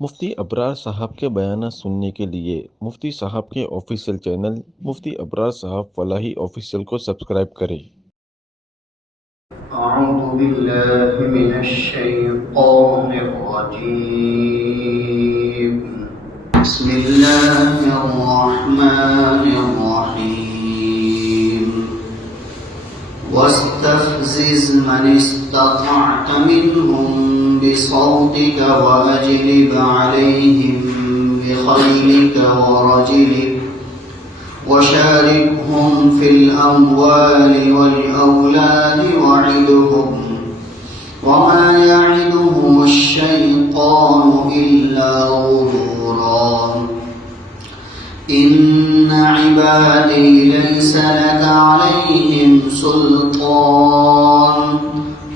مفتی ابرار صاحب کے بیانات سننے کے لیے مفتی صاحب کے آفیشیل چینل مفتی ابرار صاحب فلاحی آفیشیل کو سبسکرائب کریں۔ اعوذ باللہ من الشیطان الرجیم بسم اللہ الرحمن الرحیم واستفزز من استطعت منهم بصوتك واجلب عليهم بخيلك ورجلك وشاركهم في الأموال والأولاد وعدهم وما يعدهم الشيطان إلا غرورا إن عبادي ليس لك عليهم سلطان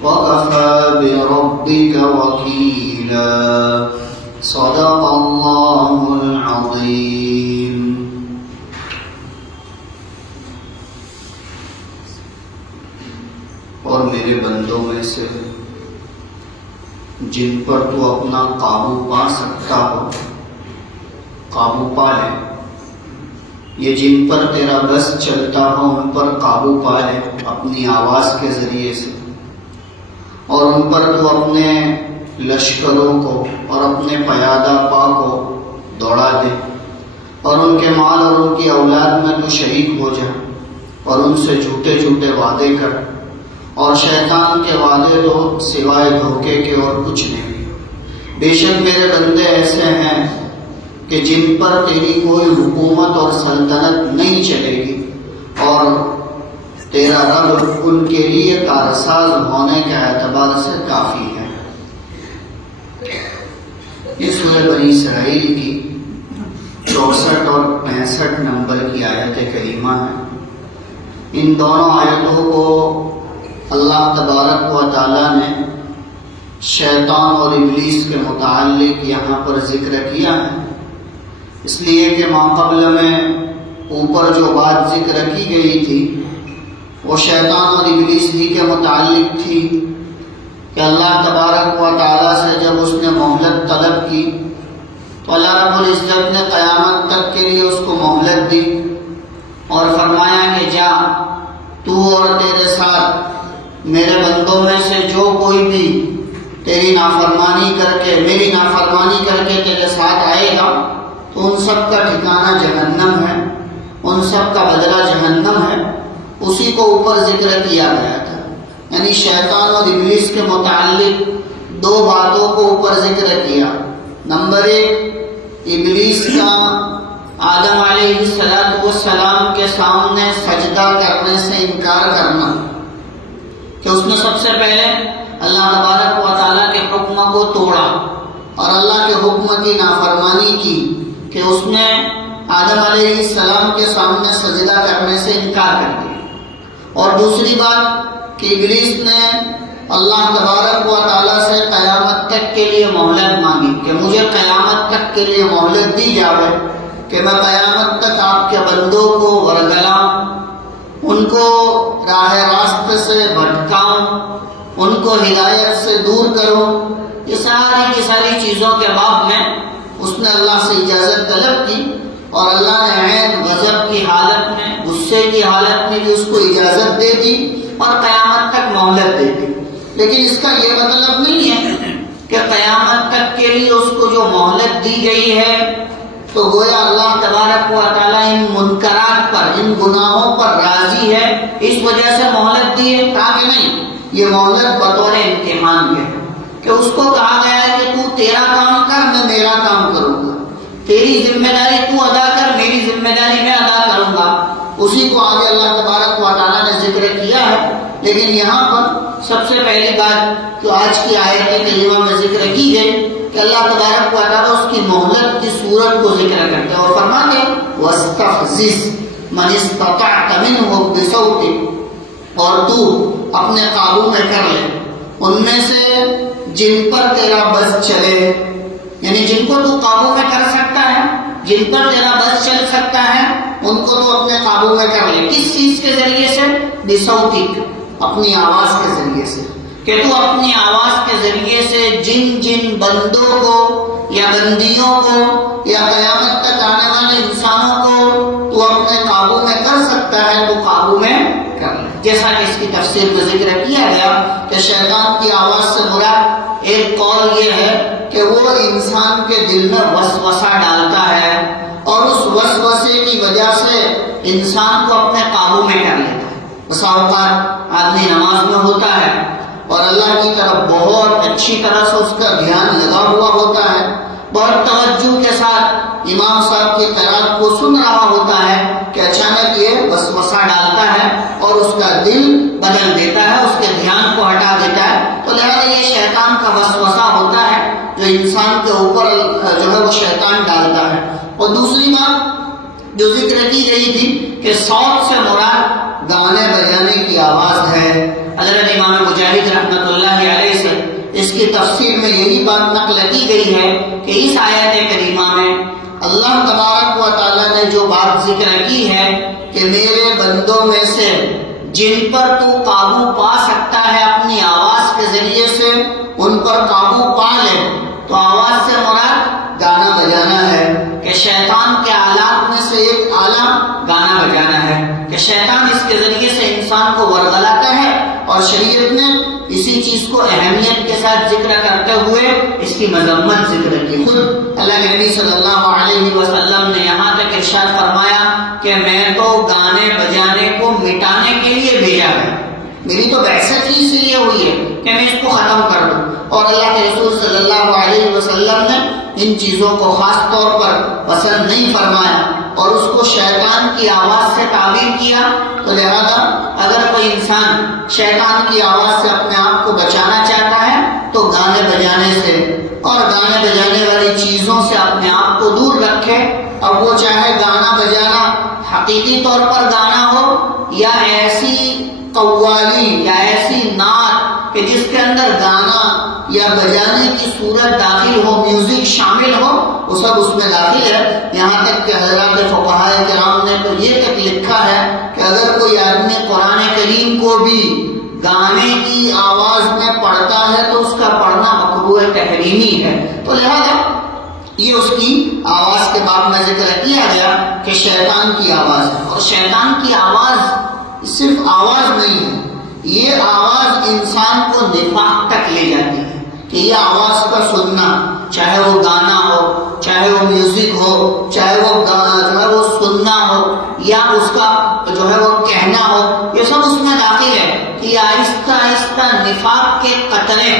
وكفى بربك وكيلا صدق الله العظيم۔ اور میرے بندوں میں سے جن پر تو اپنا قابو پا سکتا ہو قابو پا لے، یہ جن پر تیرا بس چلتا ہو ان پر قابو پا لے اپنی آواز کے ذریعے سے، اور ان پر تو اپنے لشکروں کو اور اپنے پیادہ پا کو دوڑا دے، اور ان کے مال اور ان کی اولاد میں تو شریک ہو جا، اور ان سے جھوٹے جھوٹے وعدے کر، اور شیطان کے وعدے تو سوائے دھوکے کے اور کچھ نہیں۔ بے شک میرے بندے ایسے ہیں کہ جن پر تیری کوئی حکومت اور سلطنت نہیں چلے گی، اور تیرا رب ان کے لیے کارساز ہونے کے اعتبار سے کافی ہے۔ یہ سورہ بنی اسرائیل کی 64 اور 65 نمبر کی آیت کریمہ ہے۔ ان دونوں آیتوں کو اللہ تبارک و تعالیٰ نے شیطان اور ابلیس کے متعلق یہاں پر ذکر کیا ہے، اس لیے کہ ماقبل میں اوپر جو بات ذکر کی گئی تھی وہ شیطان اور ابلیس ہی کے متعلق تھی کہ اللہ تبارک و تعالیٰ سے جب اس نے مہلت طلب کی تو اللہ رب العزت نے قیامت تک کے لیے اس کو مہلت دی اور فرمایا کہ جا تو اور تیرے ساتھ میرے بندوں میں سے جو کوئی بھی تیری نافرمانی کر کے میری نافرمانی کر کے تیرے ساتھ آئے گا تو ان سب کا ٹھکانہ جہنم ہے، ان سب کا بدلہ جہنم ہے۔ اسی کو اوپر ذکر کیا گیا تھا، یعنی شیطان اور ابلیس کے متعلق دو باتوں کو اوپر ذکر کیا۔ نمبر 1، ابلیس کا آدم علیہ السلام کے سامنے سجدہ کرنے سے انکار کرنا، کہ اس نے سب سے پہلے اللہ تبارک و تعالیٰ کے حکم کو توڑا اور اللہ کے حکم کی نافرمانی کی کہ اس نے آدم علیہ السلام کے سامنے سجدہ کرنے سے انکار کر دیا۔ اور دوسری بات کہ ابلیس نے اللہ تبارک و تعالیٰ سے قیامت تک کے لیے مہلت مانگی کہ مجھے قیامت تک کے لیے مہلت دی جاوے کہ میں قیامت تک آپ کے بندوں کو ورگلاؤں، ان کو راہ راست سے بھٹکاؤں، ان کو ہدایت سے دور کروں۔ یہ ساری کی ساری چیزوں کے بعد میں اس نے اللہ سے اجازت طلب کی، اور اللہ نے عین غضب کی حالت میں، غصے کی حالت میں بھی اس کو اجازت دے دی اور قیامت تک مہلت دے دی۔ لیکن اس کا یہ مطلب نہیں ہے کہ قیامت تک کے لیے اس کو جو مہلت دی گئی ہے تو گویا اللہ تبارک و تعالیٰ ان منکرات پر، ان گناہوں پر راضی ہے اس وجہ سے مہلت دی ہے، کہا کہ نہیں، یہ مہلت بطور امتحان کے ہے کہ اس کو کہا گیا ہے کہ تو تیرا کام کر، میں میرا کام کروں گا، تیری ذمہ داری تو ادا کر، میری ذمہ داری میں ادا کروں گا۔ اسی کو آگے اللہ تبارک و تعالیٰ نے ذکر کیا ہے، لیکن یہاں پر سب سے پہلی بات جو آج کی آیت کریمہ میں ذکر کی گئی کہ اللہ تبارک و تعالیٰ اس کی مہلت کی صورت کو ذکر کرتے ہیں اور فرماتے وَاسْتَفْزِزْ مَنِ اسْتَطَعْتَ مِنْهُمْ بِصَوْتِكَ، اور تو اپنے قابو میں کر لے ان میں سے جن پر تیرا بس چلے، یعنی جن کو تو قابو میں کر سکتا ہے، جن پر تیرا بس چل سکتا ہے ان کو تو اپنے قابو میں کر لے۔ کس چیز کے ذریعے سے؟ بِصَوْتِكَ، اپنی آواز کے ذریعے سے، کہ تو اپنی آواز کے ذریعے سے جن جن بندوں کو یا بندیوں کو یا قیامت تک آنے والے انسانوں کو تو اپنے قابو میں کر سکتا ہے تو قابو میں کر لے. جیسا کہ اس کی تفسیر میں ذکر کیا گیا کہ شیطان کی آواز سے مراد ایک قول یہ ہے کہ وہ انسان کے دل میں وسوسہ ڈالتا ہے اور اس وسوسے کی وجہ سے انسان کو اپنے قابو میں کر لیتا ہے. بسا اوقات آدمی نماز میں ہوتا ہے اور اللہ کی طرف بہت اچھی طرح سے اس کا دھیان لگا ہوا ہوتا ہے، بہت توجہ کے ساتھ امام صاحب کی قرات کو سن رہا ہوتا ہے کہ اچانک یہ وسوسہ ڈالتا ہے اور اس کا دل بدل دیتا ہے، اس کے دھیان کو ہٹا دیتا ہے. تو لہٰذا یہ شیطان کا وسوسہ ہوتا ہے جو انسان کے اوپر جو ہے وہ شیطان ڈالتا ہے. اور دوسری بات جو ذکر کی گئی تھی کہ صوت سے مراد گانے بجانے کی آواز ہے. حضرت امام مجاہد رحمۃ اللہ علیہ سے اس کی تفسیر میں یہی بات نقل کی گئی ہے کہ اس آیت کریمہ میں اللہ تبارک و تعالیٰ نے جو بات ذکر کی ہے کہ میرے بندوں میں سے جن پر تو قابو پا سکتا ہے اپنی آواز کے ذریعے سے ان پر قابو پا لے، تو آواز سے مراد گانا بجانا ہے کہ شیطان کے آلات میں سے ایک آلہ گانا بجانا ہے کہ شیطان اس کے ذریعے سے انسان کو ورغلاتا ہے. اور شریعت نے اسی چیز کو اہمیت کے ساتھ ذکر کرتے ہوئے اس کی مذمت ذکر کی. خود اللہ کے نبی صلی اللہ علیہ وسلم نے یہاں تک ارشاد فرمایا کہ میں تو گانے بجانے کو مٹانے کے لیے بھیجا ہے، میری تو بعثت ہی اس لیے ہوئی ہے کہ میں اس کو ختم کر دوں. اور اللہ کے رسول صلی اللہ علیہ وسلم نے ان چیزوں کو خاص طور پر پسند نہیں فرمایا اور اس کو شیطان کی آواز سے تعبیر کیا. تو لہذا اگر کوئی انسان شیطان کی آواز سے اپنے آپ کو بچانا چاہتا ہے تو گانے بجانے سے اور گانے بجانے والی چیزوں سے اپنے آپ کو دور رکھے. اب وہ چاہے گانا بجانا حقیقی طور پر گانا ہو یا ایسی قوالی یا ایسی نعت کہ جس کے اندر گانا یا بجانے کی صورت داخل ہو، میوزک شامل ہو، وہ سب اس میں داخل ہے. یہاں تک کہ حضرات فقہائے کرام نے تو یہ تک لکھا ہے کہ اگر کوئی آدمی قرآن کریم کو بھی گانے کی آواز میں پڑھتا ہے تو اس کا پڑھنا مکروہ تحریمی ہے. تو لہذا یہ اس کی آواز کے باب میں ذکر کیا گیا کہ شیطان کی آواز ہے. اور شیطان کی آواز صرف آواز نہیں ہے، یہ آواز انسان کو نفاق تک لے جاتی ہے کہ یہ آواز کا سننا، چاہے وہ گانا ہو، چاہے وہ میوزک ہو، چاہے وہ جو ہے وہ سننا ہو یا اس کا جو ہے وہ کہنا ہو، یہ سب اس میں داخل ہے کہ آہستہ آہستہ نفاق کے قطرے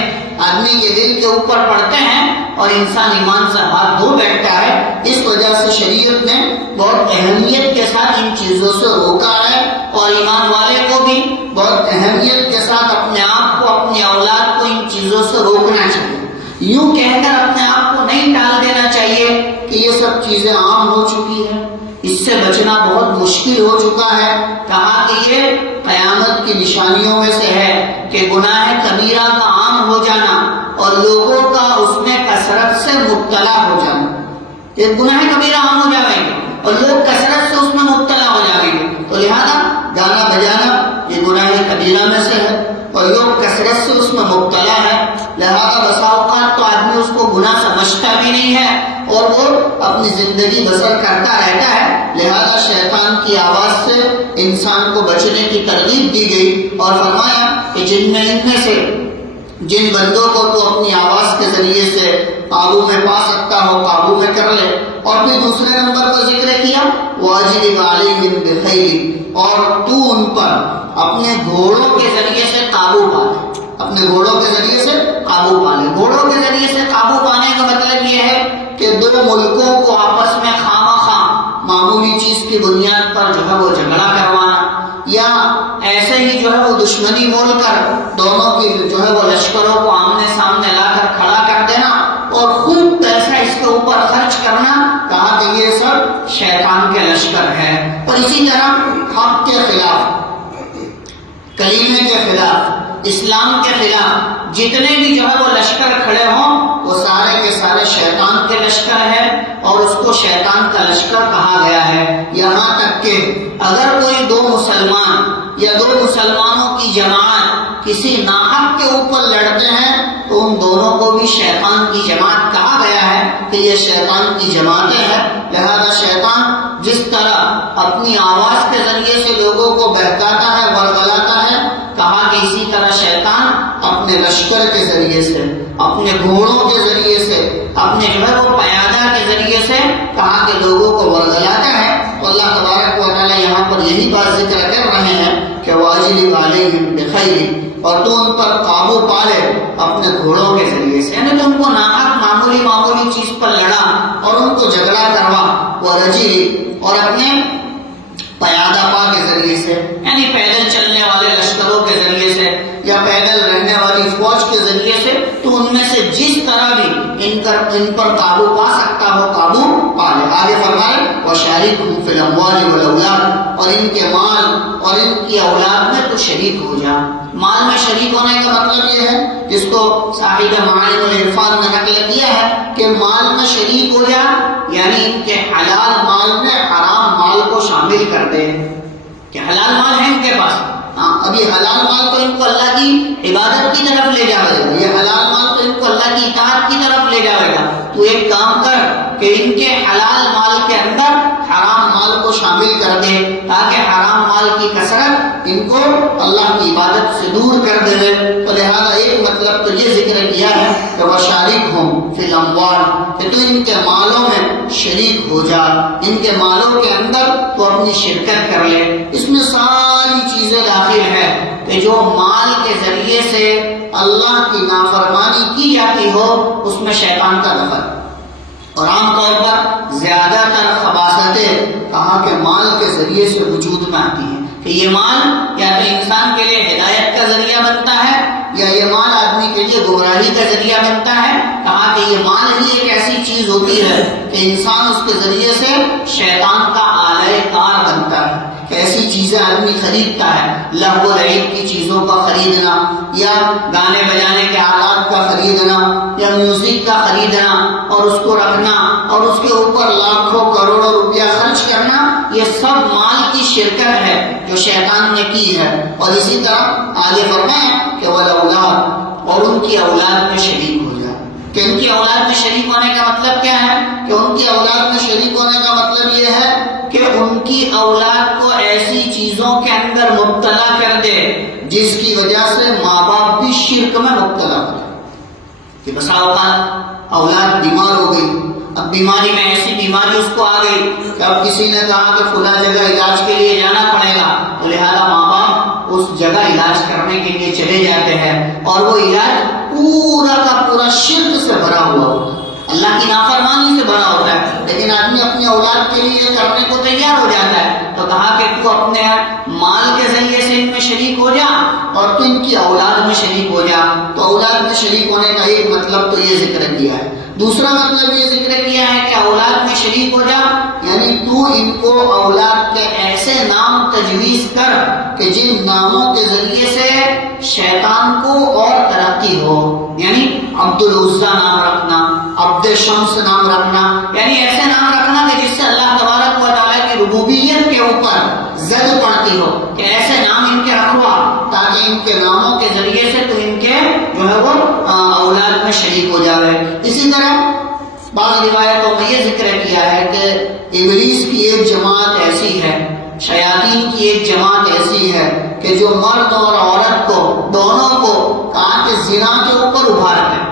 آدمی کے دل کے اوپر پڑتے ہیں اور انسان ایمان سے ہاتھ دھو بیٹھتا ہے. اس وجہ سے شریعت نے بہت اہمیت کے ساتھ ان چیزوں سے روکا ہے اور ایمان والے کو بھی بہت اہمیت کے ساتھ اپنے آپ کو، اپنی اولاد کو ان چیزوں سے روکنا چاہیے. یوں کہہ کر اپنے آپ کو نہیں ٹال دینا چاہیے کہ یہ سب چیزیں عام ہو چکی ہیں، اس سے بچنا بہت مشکل ہو چکا ہے. کہا کہ یہ قیامت کی نشانیوں میں سے ہے کہ گناہ کبیرہ کا عام ہو جانا اور لوگوں کا اس میں کثرت سے مبتلا ہو جانا. یہ گناہ کبیرہ عام ہو جائیں گے اور لوگ کثرت سے اس میں مبتلا ہو جائیں گے. تو لہذا گانا بجانا یہ گناہ کبیرہ میں سے ہے اور لوگ کثرت سے اس میں مبتلا ہے. لہذا بسا اوقات تو آدمی اس کو گناہ سمجھتا بھی نہیں ہے اور وہ اپنی زندگی بسر کرتا رہتا ہے. لہذا شیطان کی آواز سے انسان کو بچنے کی ترغیب دی گئی اور فرمایا کہ ان میں سے جن بندوں کو تو اپنی آواز کے ذریعے سے قابو میں پا سکتا ہو قابو میں کر لے. اور پھر دوسرے نمبر پر ذکر کیا واجب علیہم بخیر، اور تو ان پر اپنے گھوڑوں کے ذریعے سے قابو پا لے، اپنے گھوڑوں کے ذریعے سے قابو پا لے. گھوڑوں کے ذریعے سے قابو پانے کا مطلب یہ ہے کہ دو ملکوں کو آپس میں خواہ معمولی چیز کی بنیاد پر جو ہے وہ جھگڑا کروانا یا ایسے ہی جو ہے وہ دشمنی بول کر دونوں کی جو ہے وہ لشکروں کو آمنے سامنے لا کر کھڑا کر دینا اور خوب پیسہ اس کے اوپر خرچ کرنا. کہا کہ یہ سب شیطان کے لشکر ہے. اور اسی طرح حق کے خلاف، کلیمے کے خلاف، اسلام کے خلاف جتنے بھی جو ہے وہ لشکر کھڑے ہوں وہ سارے کے سارے شیطان کے لشکر ہے اور اس کو شیطان کا لشکر کہا گیا ہے. یہاں تک کہ اگر کوئی دو مسلمان یا دو مسلمانوں کی جماعت کسی ناحق کے اوپر بھی شیطان کی جماعت کہا گیا ہے کہ یہ شیطان کی جماعتیں ہیں. لہذا شیطان جس طرح اپنی آواز کے ذریعے سے لوگوں کو بہکاتا ہے، ورغلاتا ہے، کہا کہ اسی طرح شیطان اپنے لشکر کے ذریعے سے، اپنے گھوڑوں کے ذریعے سے، اپنے وہ پیادہ کے ذریعے سے کہا کہ لوگوں کو ورغلاتا ہے. تو اللہ تبارک و تعالیٰ یہاں پر یہی بات ذکر کر رہے ہیں کہ واجلب علیہم بخیر، اور تو ان پر قابو پالے اپنے گھوڑوں کے ذریعے سے، یعنی تو ان کو ناحق معمولی چیز پر لڑا اور ان کو جھگڑا کروا. ورجل، اور اپنے پیادہ پا کے ذریعے سے، یعنی پیدل چلنے والے لشکروں کے ذریعے سے یا پیدل رہنے والی فوج کے ذریعے سے، تو ان میں سے جس طرح بھی ان پر قابو پا سکتا ہو قابو پا لے. آگے فرمائے وشارکہم فی الاموال والاولاد، اور ان کے مال اور ان کی اولاد میں تو شریک ہو جا. مال میں شریک ہونے کا مطلب یہ ہے، جس کو صاحب معالم العرفان نے نقل کیا ہے کہ مال میں شریک ہو جا، یعنی ان کے حلال مال میں حرام مال کو شامل کر دے. کہ حلال مال ہے ان کے پاس، ابھی حلال مال تو ان کو اللہ کی عبادت کی طرف لے جائے گا، یہ حلال مال تو ان کو اللہ کی اطاعت کی طرف لے جائے گا. تو ایک کام کر کہ ان کے حلال مال کے اندر حرام مال کو شامل کر دے، تاکہ حرام مال کی کثرت ان کو اللہ کی عبادت سے دور کر دے. تو لہذا ایک مطلب تو یہ ذکر کیا ہے کہ وشارکہم فی الاموال، کہ تو ان کے مالوں میں شریک ہو جا، ان کے مالوں کے اندر تو اپنی شرکت کر لے. اس میں ساری چیزیں داخل ہے کہ جو مال کے ذریعے سے اللہ کی نافرمانی کی جاتی ہو اس میں شیطان کا دخل. اور عام طور پر زیادہ تر خباثتیں کہا کہ مال کے ذریعے سے وجود میں آتی ہیں، کہ یہ مال یا تو انسان کے لیے ہدایت کا ذریعہ بنتا ہے یا یہ مال آدمی کے لیے گمراہی کا ذریعہ بنتا ہے. کہا کہ یہ مال ہی ایک ایسی چیز ہوتی ہے کہ انسان اس کے ذریعے سے شیطان کا آلہ کار بنتا ہے. ایسی چیزیں آدمی خریدتا ہے، لہو و لعب کی چیزوں کا خریدنا، یا گانے بجانے کے آلات کا خریدنا، یا میوزک کا خریدنا اور اس کو رکھنا اور اس کے اوپر لاکھوں کروڑوں روپیہ خرچ کرنا، یہ سب مال کی شرکت ہے جو شیطان نے کی ہے. اور اسی طرح آگے فرمائیں کہ والاولاد، اور ان کی اولاد میں شریک ہو جائے. کہ ان کی اولاد میں شریک ہونے کا مطلب کیا ہے؟ کہ ان کی اولاد میں شریک ہونے کا مطلب یہ ہے کہ ان کی اولاد کو ایسی چیزوں کے اندر مبتلا کر دے جس کی وجہ سے ماں باپ بھی شرک میں مبتلا ہو جائے. کہ بسا اوقات اولاد بیمار ہو گئی، اب بیماری میں ایسی بیماری اس کو آ گئی کہ اب کسی نے کہا کہ فلاں جگہ علاج کے لیے جانا پڑے گا، تو لہذا ماں باپ اس جگہ علاج کرنے کے لیے چلے جاتے ہیں، اور وہ علاج پورا کا پورا شرک سے بھرا ہوا ہوتا ہے، اللہ کی نافرمانی سے بھرا ہوتا ہے. لیکن آدمی اپنی اولاد کے لیے کرنے کو تیار ہو جاتا ہے. تو کہا کہ تو اپنے مال کے ذریعے سے ان میں شریک ہو جا اور تو ان کی اولاد میں شریک ہو جا. تو اولاد میں شریک ہونے کا ایک مطلب تو یہ ذکر کیا ہے. دوسرا مطلب یہ ذکر کیا ہے کہ اولاد میں شریک ہو جا، یعنی تو ان کو اولاد کے ایسے نام تجویز کر کہ جن ناموں کے ذریعے سے شیطان کو اور ترقی ہو. یعنی عبد العزیٰ نام رکھنا، عبد شمس نام رکھنا، یعنی ایسے نام رکھنا کہ جس سے اللہ تبارک و تعالیٰ کی ربوبیت کے اوپر زد پڑتی ہو، کہ ایسے نام ان کے رکھوا تاکہ ان کے ناموں کے ذریعے سے تو ان کے جو ہے وہ اولاد میں شریک ہو جاوے. اسی طرح بعض روایتوں میں یہ ذکر کیا ہے کہ ابلیس کی ایک جماعت ایسی ہے، شیاطین کی ایک جماعت ایسی ہے کہ جو مرد اور عورت کو دونوں کو کہا کہ زنا کے اوپر ابھارتے ہیں.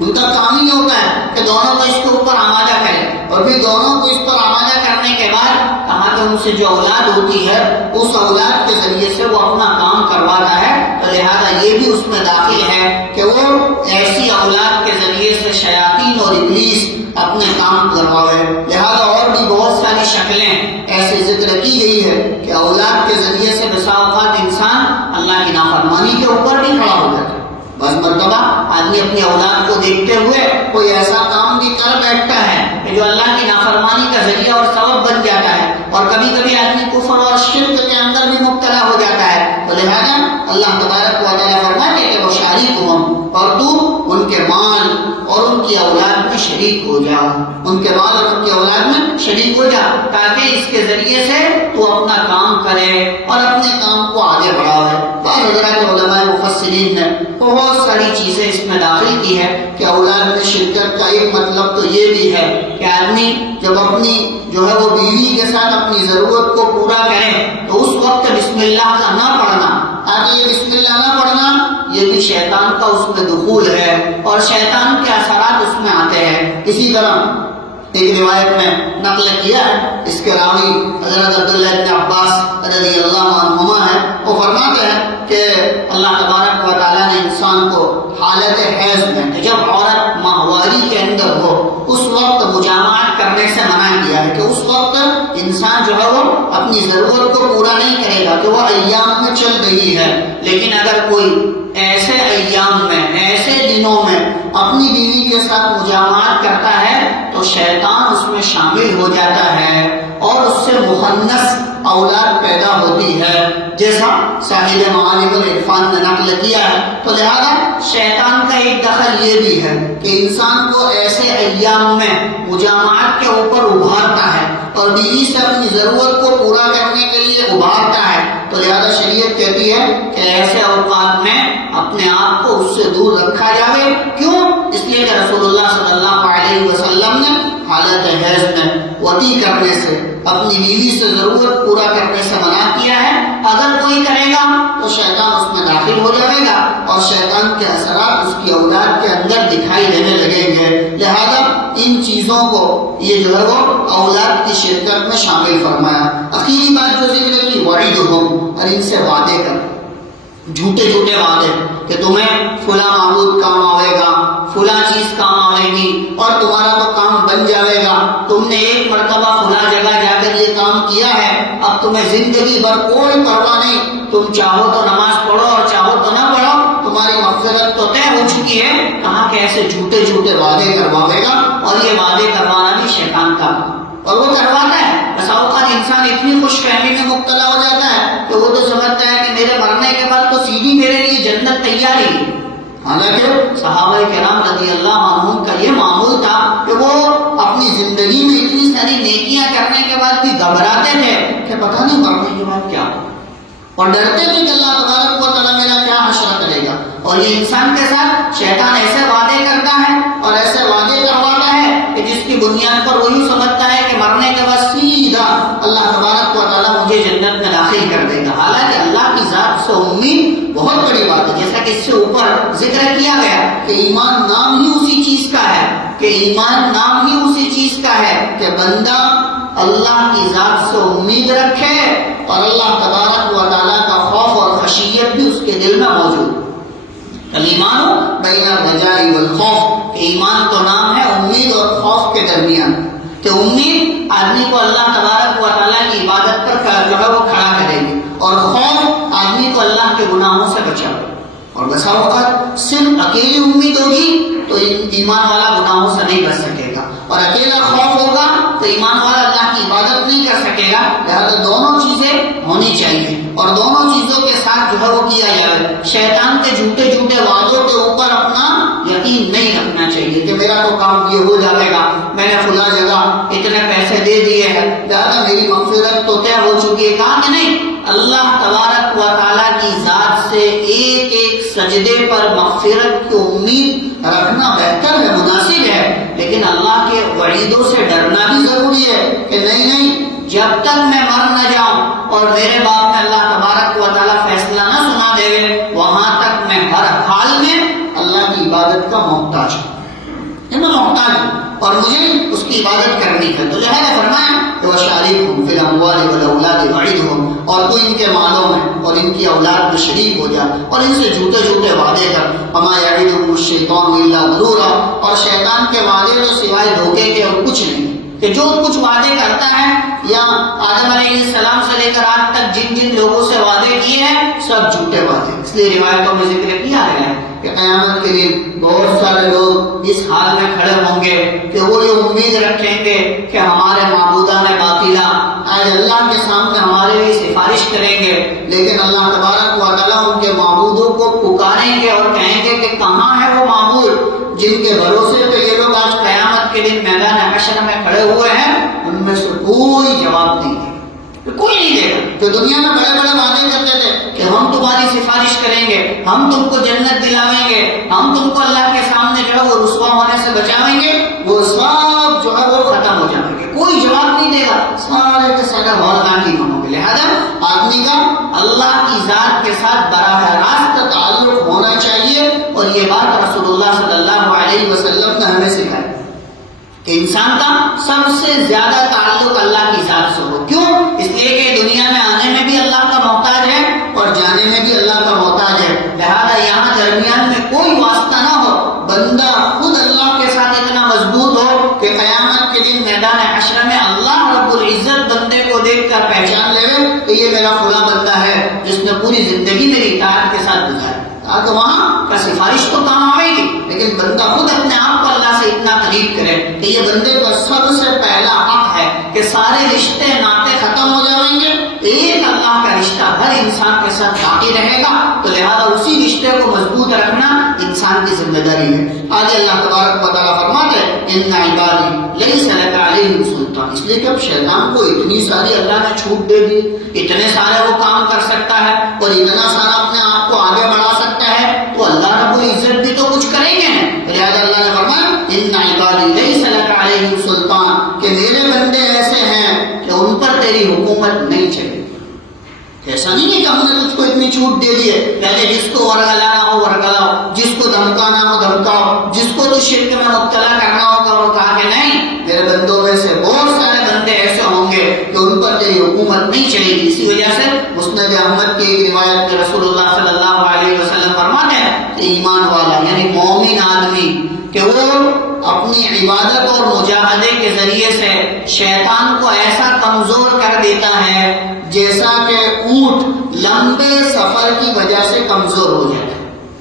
ان کا کام ہی ہوتا ہے کہ دونوں کو اس کے اوپر آمادہ کریں، اور پھر دونوں کو اس پر آمادہ کرنے کے بعد کہا کہ ان سے جو اولاد ہوتی ہے اس اولاد کے ذریعے سے وہ اپنا کام کرواتا ہے. تو لہذا یہ بھی اس میں داخل ہے کہ وہ ایسی اولاد کے ذریعے سے شیاطین اور ابلیس اپنے کام کرواوے. لہذا اور بھی بہت ساری شکلیں ایسے ذکر کی گئی ہے کہ اولاد کے ذریعے سے بسا اوقات انسان اللہ کی نافرمانی کے اوپر بھی کھڑا ہو جاتا ہے. بس مرتبہ آدمی اپنی اولاد کو دیکھتے ہوئے کوئی ایسا کام بھی کر بیٹھتا ہے کہ جو اللہ کی نافرمانی کا ذریعہ اور سبب بن جاتا ہے، اور کبھی کبھی آدمی کفر اور شرک کے اندر بھی مبتلا ہو جاتا ہے. تو لہذا اللہ تبارک و تعالیٰ فرماتے ہیں کہ وہ شریک، اور تو ان کے مال اور ان کی اولاد میں شریک ہو جا، ان کے مال اور ان کی اولاد میں شریک ہو جا، تاکہ اس کے ذریعے سے تو اپنا کام کرے اور اپنے کام کو آگے بڑھاوے. بعض حضرات علماء مفسرین مفسرین نے بہت ساری چیزیں اس میں داخل کی ہے کہ اولاد میں شرکت کا ایک مطلب تو یہ بھی ہے کہ آدمی جب اپنی جو ہے وہ بیوی کے ساتھ اپنی ضرورت کو پورا کرے تو اس وقت بسم اللہ کا نہ پڑھنا، آگے یہ بسم اللہ نہ پڑھنا، یہ بھی شیطان کا اس میں دخول ہے اور شیطان کے اثرات اس میں آتے ہیں۔ اسی طرح ایک روایت میں نقل کیا ہے، اس کے راوی حضرت عبداللہ بن عباس رضی اللہ عنہما ہے، وہ فرماتے ہیں کہ اللہ تبارک و تعالیٰ نے انسان کو حالت حیض میں جب عورت ماہواری کے اندر ہو اس وقت مجامعات کرنے سے منع کیا ہے کہ اس وقت انسان جو ہے وہ اپنی ضرورت کو پورا نہیں کرے گا کہ وہ ایام میں چل رہی ہے، لیکن اگر کوئی ایسے ایام میں ایسے دنوں میں اپنی بیوی کے ساتھ مجامعات کرتا ہے تو شیطان اس میں شامل ہو جاتا ہے اور اس سے مخنث اولاد پیدا ہوتی ہے، جیسا صاحب معالم العرفان نے نقل کیا ہے۔ تو لہذا شیطان کا ایک دخل یہ بھی ہے کہ انسان کو ایسے ایام میں مجامعات کے اوپر ابھارتا ہے اور بیوی سے اپنی ضرورت کو پورا کرنے کے لیے ابھارتا ہے، تو لہذا شریعت کہتی ہے کہ ایسے اوقات میں اپنے آپ کو اس سے دور رکھا جائے۔ کیوں؟ اس لیے کہ رسول اللہ صلی اللہ علیہ وسلم نے حالت حیض میں وطی کرنے سے، اپنی بیوی سے ضرورت پورا کرنے سے منع کیا ہے۔ اگر کوئی کرے گا تو شیطان اس میں داخل ہو جائے گا اور شیطان کے اثرات اس کی اولاد کے اندر دکھائی دینے لگیں گے، لہذا ان چیزوں کو یہ جو ہے وہ اولاد کی شرکت میں شامل فرمایا۔ اخیری بات جو ذکر کی وعیدہم، اور ان سے وعدے کر، جھوٹے جھوٹے وعدے کہ تمہیں فلاں معبود کام آئے گا، فلاں چیز کام آئے گی اور تمہارا تو کام بن جائے گا، تم نے ایک مرتبہ فلاں جگہ جا کر یہ کام کیا ہے، اب تمہیں زندگی بھر کوئی پرواہ نہیں، تم چاہو تو نماز پڑھو اور چاہو تو نہ پڑھو، تمہاری مغفرت تو طے ہو چکی ہے۔ کہاں کہ ایسے جھوٹے جھوٹے وعدے کرواوے گا، اور یہ وعدے کروانا بھی شیطان کا اور وہ کرواتا ہے۔ بس اوقات انسان اتنی خوش فہمی میں مبتلا ہو جاتا ہے کہ وہ تو سمجھتا ہے کہ میرے مرنے کے بعد تو سیدھی میرے لیے جنت تیار ہی، حالانکہ صحابہ کرام رضی اللہ عنہم کا یہ معمول تھا کہ وہ اپنی زندگی میں اتنی ساری نیکیاں کرنے کے بعد بھی گھبراتے تھے کہ پتہ نہیں مرنے کے بعد کیا ہو، اور ڈرتے تھے کہ اللہ تبارک و تعالیٰ میرا کیا حشر کرے گا۔ اور یہ انسان کے ساتھ شیطان ایسے وعدے کرتا ہے اور ایسے وعدے کرواتا ہے کہ جس کی بنیاد پر وہی سمجھتا ہے کہ مرنے کے بعد سیدھا اللہ تبارک و تعالیٰ مجھے جنت میں داخل کر دے گا، حالانکہ اللہ کی ذات سے امید بہت بڑی بات ہے، جیسا کہ اس سے اوپر ذکر کیا گیا کہ ایمان نام ہی اسی چیز کا ہے، کہ ایمان نام ہی اسی چیز کا ہے کہ بندہ اللہ کی ذات سے امید رکھے اور اللہ تبارک و تعالیٰ کا خوف اور خشیت بھی اس کے دل میں موجود۔ الایمان بین الرجاء والخوف، کہ ایمان تو نام ہے امید اور خوف کے درمیان، کہ امید آدمی کو اللہ تبارک و تعالیٰ کی عبادت پر جو ہے وہ کھڑا کرے گی، اور خوف آدمی کو اللہ کے گناہوں سے بچائے۔ اور بسا اوقات صرف اکیلی امید ہوگی تو ایمان والا گناہوں سے نہیں بچ سکے گا، اور اکیلا خوف ہوگا تو ایمان والا اللہ کی عبادت نہیں کر سکے گا۔ لہذا دونوں چیزیں ہونی چاہیے اور دونوں چیزوں کے ساتھ جو ہے وہ کیا جائے۔ شیطان کے جھوٹے جھوٹے وعدوں کے اوپر اپنا یقین نہیں رکھنا چاہیے کہ میرا تو کام یہ ہو جائے گا، میں نے فلاں جگہ اتنے پیسے دے دیے ہیں لہذا میری مغفرت تو طے ہو چکی ہے۔ کہا کہ نہیں، اللہ تبارک و تعالیٰ کی ذات سے ایک ایک سجدے پر مغفرت کی امید رکھنا بہتر ہے، مناسب ہے، لیکن اللہ کے وعیدوں سے ڈرنا بھی ضروری ہے کہ نہیں جب تک میں مر نہ جاؤں اور میرے باپ میں اللہ تبارک و تعالیٰ فیصلہ نہ سنا دے وہاں تک میں ہر حال میں اللہ کی عبادت کا محتاج ہوں، میں محتاج ہوں اور مجھے اس کی عبادت کرنی ہے۔ تو لہذا فرمایا کہ وَشَارِكْهُمْ فِي الْأَمْوَالِ وَالْأَوْلَادِ وَعِدْهُمْ، اور تو ان کے مالوں میں اور ان کی اولاد میں شریک ہو جا اور ان سے جھوٹے جھوٹے وعدے کر۔ وَمَا يَعِدُهُمُ الشَّيْطَانُ إِلَّا غُرُورًا، اور شیطان کے وعدے تو سوائے دھوکے کے اور کچھ نہیں، کہ جو کچھ وعدے کرتا ہے یا آدم علیہ السلام سے لے کر آج تک جن جن لوگوں سے وعدے کیے ہیں سب جھوٹے وعدے۔ اس لیے روایتوں میں ذکر کیا گیا ہے کہ قیامت کے دن بہت سارے لوگ اس حال میں کھڑے ہوں گے کہ وہ یہ امید رکھیں گے کہ ہمارے معبودان باطلا آج اللہ کے سامنے ہمارے لیے سفارش کریں گے، لیکن اللہ تبارک و تعالیٰ ان کے معبودوں کو پکاریں گے اور کہیں گے کہ کہاں ہے وہ معبود جن کے بھروسے پہ یہ لوگ آج قیامت کے دن میدان حشر میں کھڑے ہوئے ہیں، ان میں سے کوئی جواب نہیں ہے، کوئی نہیں دے گا. جو دنیا میں بڑے بڑے وعدے کرتے تھے کہ ہم تمہاری سفارش کریں گے, ہم تم کو جنت دلاویں گے, ہم تم کو اللہ کے سامنے جو ہے وہ رسوا ہونے سے بچاویں گے, وہ سب جو ہے وہ ختم ہو جائیں گے. کوئی جواب نہیں دے گا, سارے کے سارے ہولناک ہی ہوں گے. لہذا آدمی کا اللہ کی ذات کے ساتھ براہ راست تعلق ہونا چاہیے, اور یہ بات رسول اللہ صلی اللہ علیہ وسلم نے ہمیں سکھائی کہ انسان کا سب سے زیادہ تعلق اللہ کی ذات سے ہو. کیوں؟ اس لیے کہ دنیا میں آنے میں بھی اللہ کا محتاج ہے اور جانے میں بھی اللہ کا محتاج ہے. لہذا یہاں درمیان میں کوئی واسطہ نہ ہو. بندہ خود اللہ کے ساتھ اتنا مضبوط ہو کہ قیامت کے دن میدان حشر میں اللہ رب العزت بندے کو دیکھ کر پہچان لے کہ یہ میرا فلاں بندہ ہے جس نے پوری زندگی میری اطاعت کے ساتھ گزاری. تو وہاں کا سفارش تو کام آئے گی, لیکن بندہ خود اپنے آپ کو اللہ سے اتنا قریب کرے کہ یہ بندے کا سب سے پہلا حق ہے کہ سارے رشتے ناطے ختم ہو جائیں گے, ایک اللہ کا رشتہ ہر انسان کے ساتھ باقی رہے گا. تو لہذا اسی رشتے کو مضبوط رکھنا انسان کی ذمہ داری ہے. آگے اللہ تبارک و تعالیٰ فرماتے ہیں ان عبادی لیس لک علیہم سلطان. اس لیے کہ اب شیطان کو اتنی ساری اللہ نے چھوٹ دے دی, اتنے سارے وہ کام کر سکتا ہے اور اتنا سارا اپنے آپ کو آگے بڑھا سکتا ہے, تو اللہ رب العزت بھی تو کچھ کریں گے. لہذا اللہ نے فرمایا ان عبادی لیس لک علیہم سلطان, کہ میرے بندے ایسے ہیں کہ ان پر تیری حکومت نہیں چلے. ایسا نہیں ہے کہ ہم نے تجھ کو اتنی چھوٹ دے دی ہے کہ جس کو ورگا لانا ہو ورگا لاؤ, جس کو دھمکانا ہو دھمکاؤ, جس کو تو شرک میں مبتلا کرنا ہو کرو. کہا کہ نہیں, میرے بندوں میں سے بہت سارے بندے ایسے ہوں گے کہ ان پر تیری حکومت نہیں چلے گی. اسی وجہ سے مسند احمد کی ایک روایت میں رسول اللہ صلی اللہ علیہ وسلم فرماتے ہیں کہ ایمان والا یعنی مومن آدمی کہ وہ اپنی عبادت اور مجاہدے کے ذریعے سے شیطان کو ایسا کمزور کر دیتا ہے جیسا کہ اونٹ لمبے سفر کی وجہ سے کمزور ہو جاتا ہے.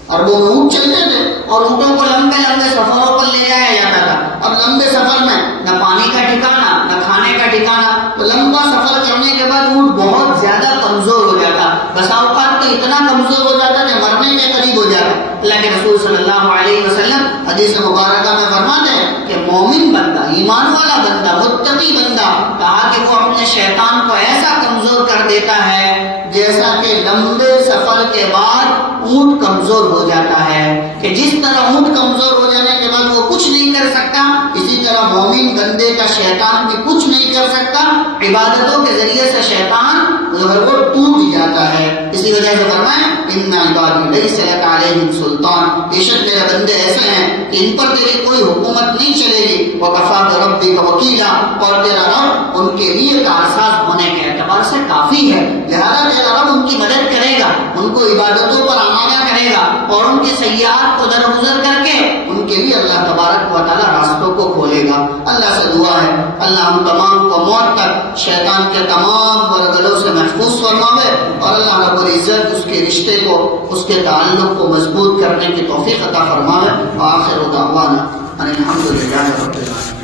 عربوں میں اونٹ چلتے تھے اور اونٹوں کو لمبے لمبے سفروں پر لے جایا جاتا تھا. اب لمبے سفر میں نہ پانی کا ٹھکانا نہ کھانے کا ٹھکانا, تو لمبا سفر کرنے کے بعد اونٹ بہت زیادہ کمزور ہو جاتا. بسا اوقات تو اتنا کمزور ہو جاتا کہ مرنے کے قریب ہو جاتا. اللہ کے رسول صلی اللہ علیہ وسلم حدیث مبارکہ میں فرماتے ہیں کہ مومن بندہ, ایمان والا بندہ, متقی بندہ, کہا کہ وہ اپنے شیطان کو ایسا کمزور کر دیتا ہے جیسا کہ لمبے سفر کے بعد اونٹ کمزور ہو جاتا ہے. کہ جس طرح اونٹ کمزور ہو جانے کے بعد وہ کچھ نہیں کر سکتا, اسی طرح مومن بندے کا شیطان بھی کچھ نہیں کر سکتا. عبادتوں کے ذریعے سے شیطان جو ہے وہ ٹوٹ جاتا ہے. اسی وجہ سے فرمایا ان عبادی لیس لک علیہم سلطان, بے شک میرے بندے ایسے ہیں کہ ان پر تیری کوئی حکومت نہیں چلے گی. وکفیٰ بربک وکیلا, اور تیرا رب ان کے لیے کارساز ہونے کے اعتبار سے کافی ہے. لہذا تیرا رب ان کی مدد کرے گا, ان کو عبادتوں پر آمادہ کرے گا, اور ان کی سیئات کو درگزر کر کے ان کے لیے اللہ تبارک و تعالیٰ راستوں کو کھولے گا. اللہ سے دعا ہے اللہ ہم تمام کو موت تک شیطان کے تمام ورگلوں سے محفوظ فرماوے, اور اللہ رب العزت اس کے رشتے کو, اس کے تعلق کو مضبوط کرنے کی توفیق عطا فرماوے. وآخر دعوانا ان الحمد للہ رب العالمین.